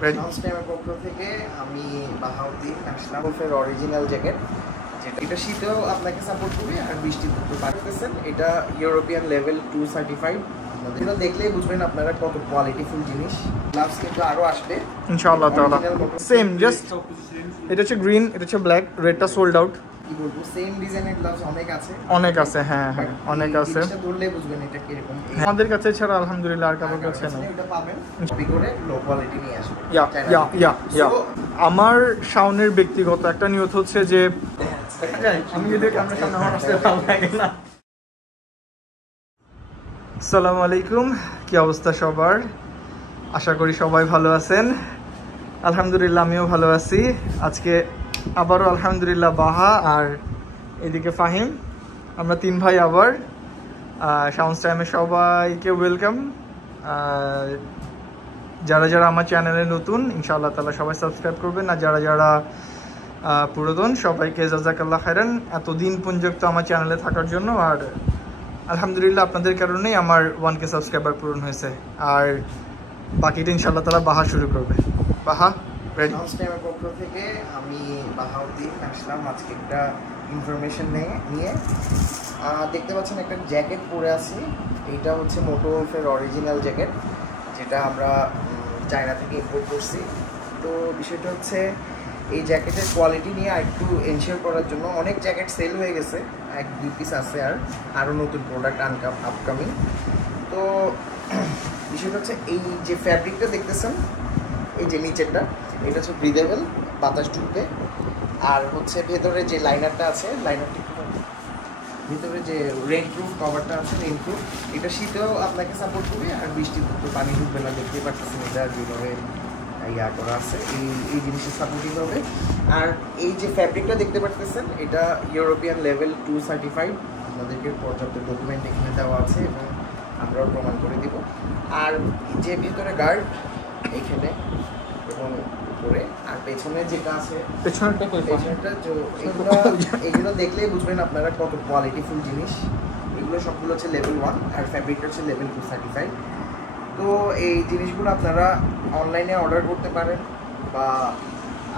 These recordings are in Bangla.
Sshaon পক্ষ থেকে আমি বাহাউদ্দিন আসলাম মটোওলফের অরিজিনাল জ্যাকেট, যেটা এটা শীতেও আপনাকে সাপোর্ট করবে আর বৃষ্টি পাঠাতেছেন। এটা ইউরোপিয়ান লেভেল 2 সার্টিফাইড। এটা দেখলেই বুঝবেন আপনারা কত কোয়ালিটিফুল জিনিস। গ্লাভস কিন্তু আরো আসবে ইনশাআল্লাহ তাআলা। সেম জাস্ট এটা হচ্ছে গ্রিন, এটা হচ্ছে ব্ল্যাক, রেডটা সোল্ড আউট। কি বলবো, সেম ডিজাইনের গ্লাভস অনেক আছে। হ্যাঁ হ্যাঁ অনেক আছে। এটা ধরলে বুঝবেন এটা কি রকম। আমাদের কাছে ছাড়া আলহামদুলিল্লাহ আর কারোর কাছে না। এটা পাবেন কপি করে লো কোয়ালিটি নিয়ে আসবে। ইয়া আমার শাওনের ব্যক্তিগত একটা নিয়ত হচ্ছে যে আমি যদি ক্যামেরার সামনে আমার আসতে ভালো লাগে না। আসসালামু আলাইকুম, কি অবস্থা সবার? আশা করি সবাই ভালো আছেন। আলহামদুলিল্লাহ আমিও ভালো আছি। আজকে আবারও আলহামদুলিল্লাহ বাহা আর এদিকে ফাহিম, আমরা তিন ভাই আবার শাওনস টাইমে সবাইকে ওয়েলকাম। যারা যারা আমার চ্যানেলে নতুন ইনশাআল্লাহ তাআলা সবাই সাবস্ক্রাইব করবেন, আর যারা যারা পুরাতন সবাইকে জাযাকাল্লাহ খাইরান এতদিন পর্যন্ত আমার চ্যানেলে থাকার জন্য। আর আলহামদুলিল্লাহ আপনাদের কারণেই আমার 1K সাবস্ক্রাইবার পূরণ হয়েছে, আর বাকিটা ইনশাআল্লাহ তাআলা বাহা শুরু করবে। বাহা রেডি? sshaon টাইমের পক্ষ থেকে আমি বাহাউদ্দিন আসলাম আজকে একটা ইনফরমেশন নিয়ে। দেখতে পাচ্ছেন একটা জ্যাকেট পরে আছি। এইটা হচ্ছে মোটোওলফের অরিজিনাল জ্যাকেট, যেটা আমরা চায়না থেকে ইম্পোর্ট করছি। তো বিষয়টা হচ্ছে এই জ্যাকেটের কোয়ালিটি নিয়ে একটু এনশিওর করার জন্য অনেক জ্যাকেট সেল হয়ে গেছে, 1-2 পিস আছে, আর আরও নতুন প্রোডাক্ট আপকামিং। তো বিষয়টা হচ্ছে এই যে ফ্যাব্রিকটা দেখতেছেন, এই যে নিচেরটা, এটা হচ্ছে ব্রিথেবল, বাতাস ঢুকবে। আর হচ্ছে ভেতরে যে লাইনারটা আছে, লাইনারটা ভিতরে যে রেইনপ্রুফ কভারটা আছে, রেইনপ্রুফ। এটা শীতেও আপনাকে সাপোর্ট করবে আর বৃষ্টি পানি ঢুকবে না। দেখতে পাচ্ছেন এটা যেভাবে ইয়া করা আছে, এই জিনিসের সাপোর্টিং হবে। আর এই যে ফ্যাব্রিকটা দেখতে পাচ্ছেন, এটা ইউরোপিয়ান লেভেল 2 সার্টিফাইড। আপনাদেরকে পর্যাপ্ত ডকুমেন্ট এখানে দেওয়া আছে এবং আমরাও প্রমাণ করে দিব। আর যে ভিতরে গার্ড এইখানে এবং উপরে, আর পেছনে যেটা আছে, পেছনেরটা এগুলো দেখলেই বুঝবেন আপনারা কত কোয়ালিটিফুল জিনিস। এগুলো সবগুলো হচ্ছে লেভেল 1 আর ফ্যাব্রিকটা হচ্ছে লেভেল 2 সার্টিফাইড। তো এই জিনিসগুলো আপনারা অনলাইনে অর্ডার করতে পারেন, বা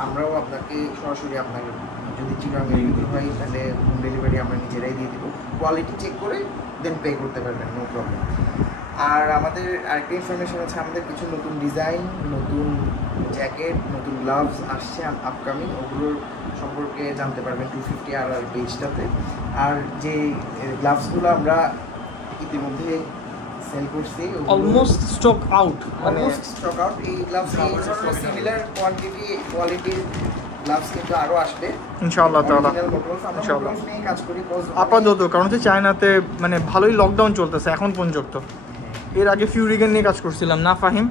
আমরাও আপনাকে সরাসরি আপনাকে যদি চিটাগাং দিতে হয় তাহলে হোম ডেলিভারি আমরা নিজেরাই দিয়ে দেবো। কোয়ালিটি চেক করে দেন পে করতে পারবেন, নো প্রবলেম। আর আমাদের আরেকটা ইনফরমেশন আছে, আমাদের কিছু নতুন ডিজাইন, নতুন জ্যাকেট, নতুন গ্লাভস আসছে আপকামিং। ওগুলোর সম্পর্কে জানতে পারবেন 250RR পেজটাতে। আর যে গ্লাভসগুলো আমরা ইতিমধ্যে সেল করছি, অলমোস্ট স্টক আউট, এই গ্লাভস সিমিলার কোয়ালিটির গ্লাভস কিন্তু আরো আসবে ইনশাআল্লাহ তাআলা। ইনশাআল্লাহ নিয়ে কাজ করি আপাতত, কারণ হচ্ছে চায়নাতে মানে ভালোই লকডাউন চলতেছে এখন পর্যন্ত। এর আগে ফিউরিগেন নিয়ে কাজ করছিলাম না ফাহিম?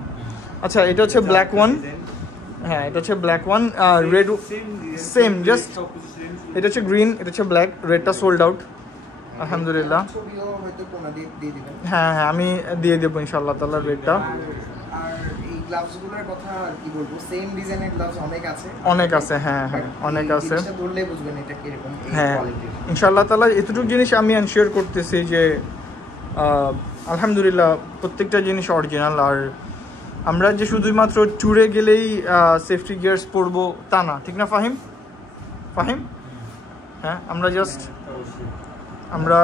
আচ্ছা, এটা হচ্ছে ব্ল্যাক ওয়ান। হ্যাঁ, এটা হচ্ছে ব্ল্যাক ওয়ান, আর রেড সেম জাস্ট এটা হচ্ছে গ্রিন, এটা হচ্ছে ব্ল্যাক, রেডটা সোল্ড আউট আলহামদুলিল্লাহ। হ্যাঁ হ্যাঁ আমি দিয়ে দেবো ইনশাআল্লাহ তাআলা রেডটা। গ্লাভসগুলোর কথা কি বলবো, সেম ডিজাইনের গ্লাভস অনেক আছে। হ্যাঁ হ্যাঁ অনেক আছে। এটা ধরলে বুঝবেন এটা কি রকম কোয়ালিটি। ইনশাআল্লাহ তাআলা এতটুকু জিনিস আমি এনশিওর করতেছি যে আলহামদুলিল্লাহ প্রত্যেকটা জিনিস অরিজিনাল। আর আমরা যে শুধুমাত্র ট্যুরে গেলেই সেফটি গিয়ার্স পরবো তা না, ঠিক না ফাহিম? হ্যাঁ, আমরা জাস্ট আমরা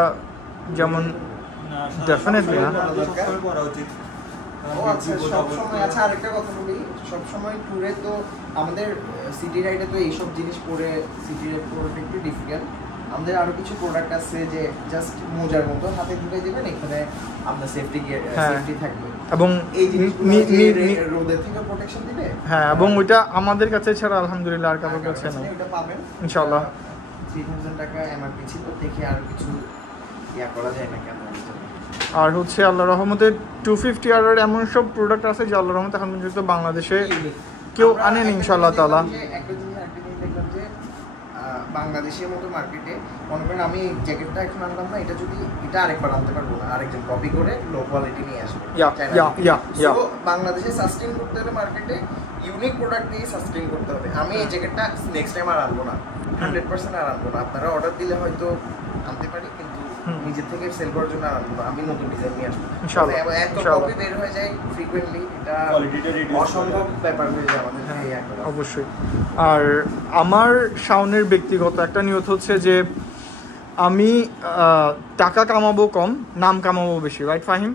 যেমন ডেফিনেটলি না। আচ্ছা আরেকটা কথা বলি, সবসময় ট্যুরে তো আমাদের সিটি রাইডে তো এইসব জিনিস পরে সিটি রাইড করাটা একটু ডিফিকাল্ট। আমাদের আরো কিছু প্রোডাক্ট আছে যে জাস্ট মোজার মতো হাতে ঢুকে দেবেন, এখানে আপনার সেফটি থাকবে এবং এই জিনিসগুলো রোদের থেকে প্রোটেকশন দিবে। হ্যাঁ, এবং ওইটা আমাদের কাছে ছাড়া আলহামদুলিল্লাহ আর কারোর কাছে না। এটা পাবেন ইনশাআল্লাহ। 3000 টাকা এমআরপি ছিল, দেখি আর কিছু ইয়া করা যায় না কেন। আর হচ্ছে আল্লাহর রহমতে 250RR এমন সব প্রোডাক্ট আছে যে আল্লাহর রহমতে এখন পর্যন্ত বাংলাদেশে কেউ আনেন ইনশাআল্লাহ তাআলা। একটা জিনিস দেখলাম যে বাংলাদেশের মতো মার্কেটে মনে করেন আমি জ্যাকেটটা এখন আনলাম না, এটা আরেকবার আনতে পারবো না, আরেকজন কপি করে লো কোয়ালিটি নিয়ে আসবে। বাংলাদেশে সাস্টেইন করতে হলে মার্কেটে ইউনিক প্রোডাক্ট দিয়ে সাস্টেইন করতে হবে। আমি এই জ্যাকেটটা নেক্সট টাইম আর আনবো না, 100% আর আনবো না। আপনারা অর্ডার দিলে হয়তো আনতে পারি, কিন্তু নিজের থেকে সেল করার জন্য আনবো না, আমি নতুন ডিজাইন নিয়ে আসবো ইনশাআল্লাহ। এত কপি বের হয়ে যায় ফ্রিকোয়েন্টলি, এটা অসম্ভব ব্যাপার হয়ে যায় আমাদের। অবশ্যই। আর আমার শাওনের ব্যক্তিগত একটা নিয়ত হচ্ছে যে আমি টাকা কামাবো কম, নাম কামাবো বেশি, রাইট ফাহিম?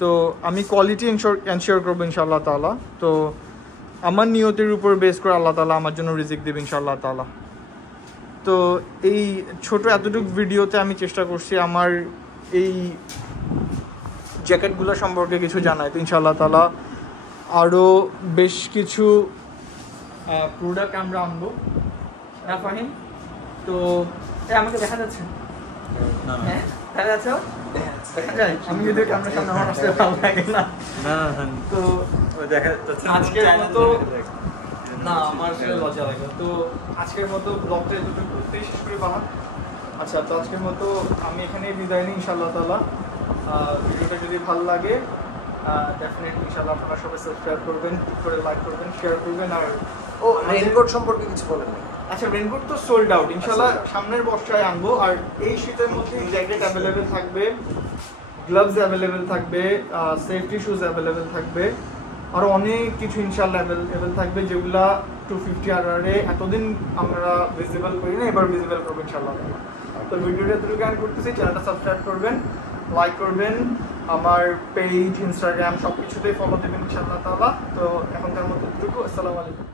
তো আমি কোয়ালিটি এনশিওর করবো ইনশাআল্লাহ তাআলা। তো আমার নিয়তের উপর বেস করে আল্লাহ তাআলা আমার জন্য রিজিক দেবে ইনশাআল্লাহ তাআলা। তো এই ছোট এতটুকু ভিডিওতে আমি চেষ্টা করছি আমার এই জ্যাকেটগুলো সম্পর্কে কিছু জানাই। তো ইনশাআল্লাহ তাআলা আরও বেশ কিছু প্রোডাক্ট আমরা আনবো, না ফাহিম? তো আমাকে দেখা যাচ্ছে, হ্যাঁ দেখা যাচ্ছে, দেখা যায়? আমি যদি ক্যামেরার সামনে আমার আসতে ভালো লাগে না। তো দেখা যাচ্ছে আজকের মতো, না আমার সেটা লজ্জা লাগে। তো আজকের মতো ব্লগটা এতটুকু করতেই শেষ করে বানান। আচ্ছা, তো আজকের মতো আমি এখানে বিদায় নিই ইনশাআল্লাহ তাআলা। ভিডিওটা যদি ভালো লাগে ডেফিনেটলি ইনশাআল্লাহ আপনারা সবাই সাবস্ক্রাইব করবেন, করে লাইক করবেন, শেয়ার করবেন। আর রেইনকোট সম্পর্কে কিছু বলেন না? আচ্ছা, রেইনকোট তো সোল্ড আউট, ইনশাআল্লাহ সামনের বর্ষায় আনবো। আর এই শীতের মধ্যে জ্যাকেট অ্যাভেলেবেল থাকবে, গ্লাভস অ্যাভেলেবেল থাকবে, সেফটি শুজ অ্যাভেলেবেল থাকবে, আরও অনেক কিছু ইনশাআল্লাহ অ্যাভেলেবেল থাকবে, যেগুলা 250 RR-এ এতদিন আমরা ভিজিবল করি না, এবার ভিজিবল করবো ইনশাআল্লাহ। তো ভিডিওটা এতটুকু এন্ড করতেছি, চ্যানেলটা সাবস্ক্রাইব করবেন, লাইক করবেন, আমার পেজ, ইনস্টাগ্রাম সব কিছুতেই ফলো দেবেন ইনশাআল্লাহ তাআলা। তো এখনকার মতো এতটুকু, আসসালামু আলাইকুম।